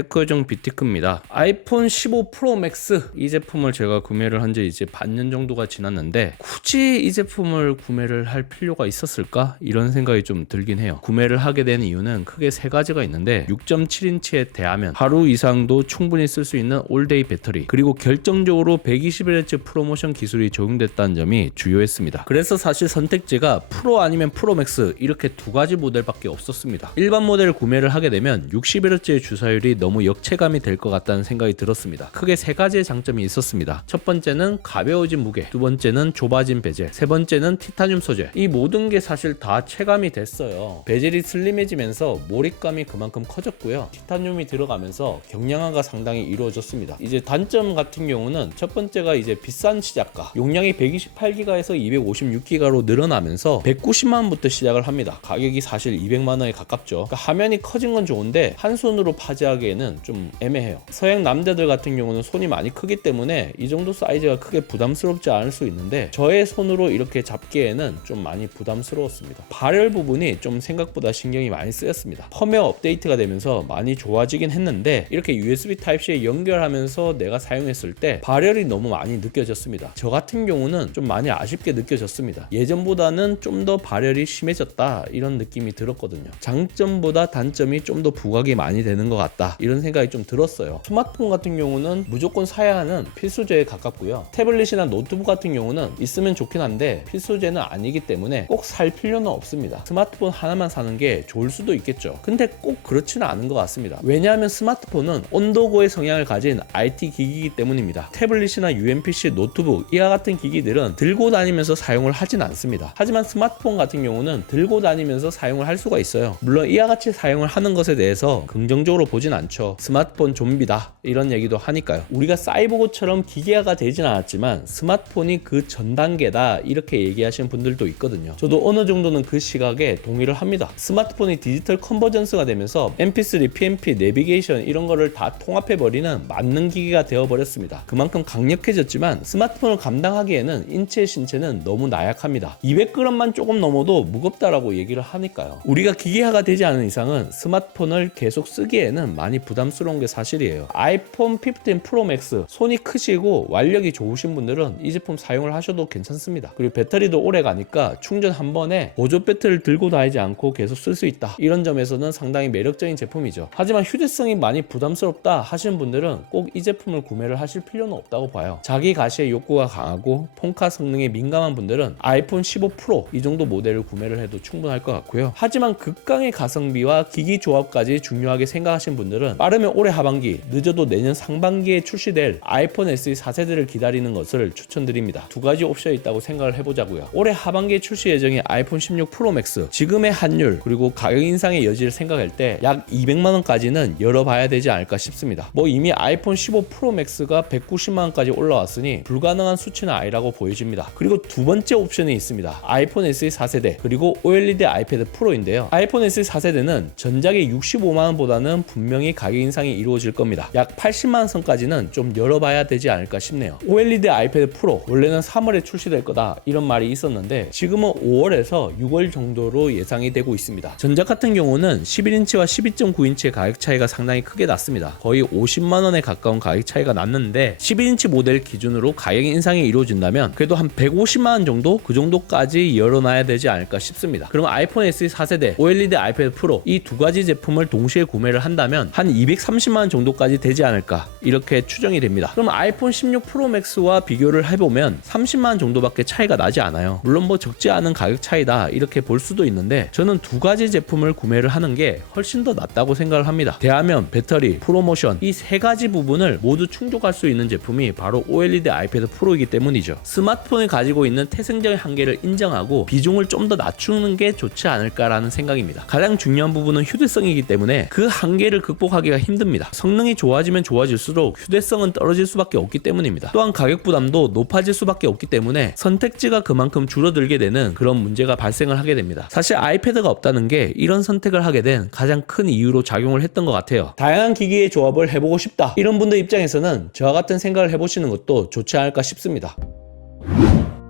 테크요정 비티크입니다. 아이폰 15 프로 맥스 이 제품을 제가 구매를 한 지 이제 반년 정도가 지났는데 굳이 이 제품을 구매를 할 필요가 있었을까? 이런 생각이 좀 들긴 해요. 구매를 하게 된 이유는 크게 세 가지가 있는데 6.7인치의 대화면, 하루 이상도 충분히 쓸 수 있는 올데이 배터리, 그리고 결정적으로 121Hz 프로모션 기술이 적용됐다는 점이 주요했습니다. 그래서 사실 선택지가 프로 아니면 프로 맥스 이렇게 두 가지 모델밖에 없었습니다. 일반 모델을 구매를 하게 되면 60Hz의 주사율이 너무 역체감이 될 것 같다는 생각이 들었습니다. 크게 세 가지의 장점이 있었습니다. 첫 번째는 가벼워진 무게, 두 번째는 좁아진 베젤, 세 번째는 티타늄 소재. 이 모든 게 사실 다 체감이 됐어요. 베젤이 슬림해지면서 몰입감이 그만큼 커졌고요. 티타늄이 들어가면서 경량화가 상당히 이루어졌습니다. 이제 단점 같은 경우는 첫 번째가 이제 비싼 시작가, 용량이 128GB에서 256GB로 늘어나면서 190만원부터 시작을 합니다. 가격이 사실 200만원에 가깝죠. 그러니까 화면이 커진 건 좋은데 한 손으로 파지하기에는 좀 애매해요. 서양 남자들 같은 경우는 손이 많이 크기 때문에 이 정도 사이즈가 크게 부담스럽지 않을 수 있는데 저의 손으로 이렇게 잡기에는 좀 많이 부담스러웠습니다. 발열 부분이 좀 생각보다 신경이 많이 쓰였습니다. 펌웨어 업데이트가 되면서 많이 좋아지긴 했는데 이렇게 USB Type-C에 연결하면서 내가 사용했을 때 발열이 너무 많이 느껴졌습니다. 저 같은 경우는 좀 많이 아쉽게 느껴졌습니다. 예전보다는 좀 더 발열이 심해졌다 이런 느낌이 들었거든요. 장점보다 단점이 좀 더 부각이 많이 되는 것 같다 이런 생각이 좀 들었어요. 스마트폰 같은 경우는 무조건 사야 하는 필수제에 가깝고요. 태블릿이나 노트북 같은 경우는 있으면 좋긴 한데 필수제는 아니기 때문에 꼭 살 필요는 없습니다. 스마트폰 하나만 사는 게 좋을 수도 있겠죠. 근데 꼭 그렇지는 않은 것 같습니다. 왜냐하면 스마트폰은 온도고의 성향을 가진 IT 기기이기 때문입니다. 태블릿이나 UMPC, 노트북 이와 같은 기기들은 들고 다니면서 사용을 하진 않습니다. 하지만 스마트폰 같은 경우는 들고 다니면서 사용을 할 수가 있어요. 물론 이와 같이 사용을 하는 것에 대해서 긍정적으로 보진 않죠. 스마트폰 좀비다 이런 얘기도 하니까요. 우리가 사이보그처럼 기계화가 되진 않았지만 스마트폰이 그 전 단계다 이렇게 얘기하시는 분들도 있거든요. 저도 어느 정도는 그 시각에 동의를 합니다. 스마트폰이 디지털 컨버전스가 되면서 MP3, PMP, 내비게이션 이런 거를 다 통합해버리는 만능 기기가 되어버렸습니다. 그만큼 강력해졌지만 스마트폰을 감당하기에는 인체의 신체는 너무 나약합니다. 200g만 조금 넘어도 무겁다라고 얘기를 하니까요. 우리가 기계화가 되지 않은 이상은 스마트폰을 계속 쓰기에는 많이 부담스러운 게 사실이에요. 아이폰 15 프로 맥스 손이 크시고 완력이 좋으신 분들은 이 제품 사용을 하셔도 괜찮습니다. 그리고 배터리도 오래 가니까 충전 한 번에 보조 배터리를 들고 다니지 않고 계속 쓸 수 있다. 이런 점에서는 상당히 매력적인 제품이죠. 하지만 휴대성이 많이 부담스럽다 하시는 분들은 꼭 이 제품을 구매를 하실 필요는 없다고 봐요. 자기 가시의 욕구가 강하고 폰카 성능에 민감한 분들은 아이폰 15 프로 이 정도 모델을 구매를 해도 충분할 것 같고요. 하지만 극강의 가성비와 기기 조합까지 중요하게 생각하시는 분들은 빠르면 올해 하반기, 늦어도 내년 상반기에 출시될 아이폰 SE 4세대를 기다리는 것을 추천드립니다. 두 가지 옵션이 있다고 생각을 해보자고요. 올해 하반기에 출시 예정인 아이폰 16 프로 맥스, 지금의 환율 그리고 가격 인상의 여지를 생각할 때 약 200만원까지는 열어봐야 되지 않을까 싶습니다. 뭐 이미 아이폰 15 프로 맥스가 190만원까지 올라왔으니 불가능한 수치는 아니라고 보여집니다. 그리고 두 번째 옵션이 있습니다. 아이폰 SE 4세대 그리고 OLED 아이패드 프로인데요. 아이폰 SE 4세대는 전작의 65만원보다는 분명히 가격 인상이 이루어질 겁니다. 약 80만원 선까지는 좀 열어봐야 되지 않을까 싶네요. OLED 아이패드 프로 원래는 3월에 출시될 거다 이런 말이 있었는데 지금은 5월에서 6월 정도로 예상이 되고 있습니다. 전작 같은 경우는 11인치와 12.9인치의 가격 차이가 상당히 크게 났습니다. 거의 50만원에 가까운 가격 차이가 났는데 11인치 모델 기준으로 가격 인상이 이루어진다면 그래도 한 150만원 정도? 그 정도까지 열어놔야 되지 않을까 싶습니다. 그럼 아이폰 SE 4세대, OLED 아이패드 프로 이 두 가지 제품을 동시에 구매를 한다면 한 230만원 정도까지 되지 않을까 이렇게 추정이 됩니다. 그럼 아이폰 16 프로 맥스와 비교를 해보면 30만원 정도밖에 차이가 나지 않아요. 물론 뭐 적지 않은 가격 차이다 이렇게 볼 수도 있는데 저는 두 가지 제품을 구매를 하는 게 훨씬 더 낫다고 생각을 합니다. 대화면, 배터리, 프로모션 이 세 가지 부분을 모두 충족할 수 있는 제품이 바로 OLED 아이패드 프로이기 때문이죠. 스마트폰이 가지고 있는 태생적인 한계를 인정하고 비중을 좀 더 낮추는 게 좋지 않을까라는 생각입니다. 가장 중요한 부분은 휴대성이기 때문에 그 한계를 극복하기가 힘듭니다. 성능이 좋아지면 좋아질수록 휴대성은 떨어질 수밖에 없기 때문입니다. 또한 가격 부담도 높아질 수밖에 없기 때문에 선택지가 그만큼 줄어들게 되는 그런 문제가 발생을 하게 됩니다. 사실 아이패드가 없다는 게 이런 선택을 하게 된 가장 큰 이유로 작용을 했던 것 같아요. 다양한 기기의 조합을 해보고 싶다 이런 분들 입장에서는 저와 같은 생각을 해보시는 것도 좋지 않을까 싶습니다.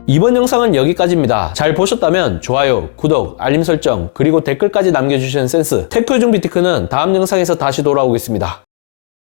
이번 영상은 여기까지입니다. 잘 보셨다면 좋아요, 구독, 알림 설정, 그리고 댓글까지 남겨주시는 센스 테크요정 비티크는 다음 영상에서 다시 돌아오겠습니다.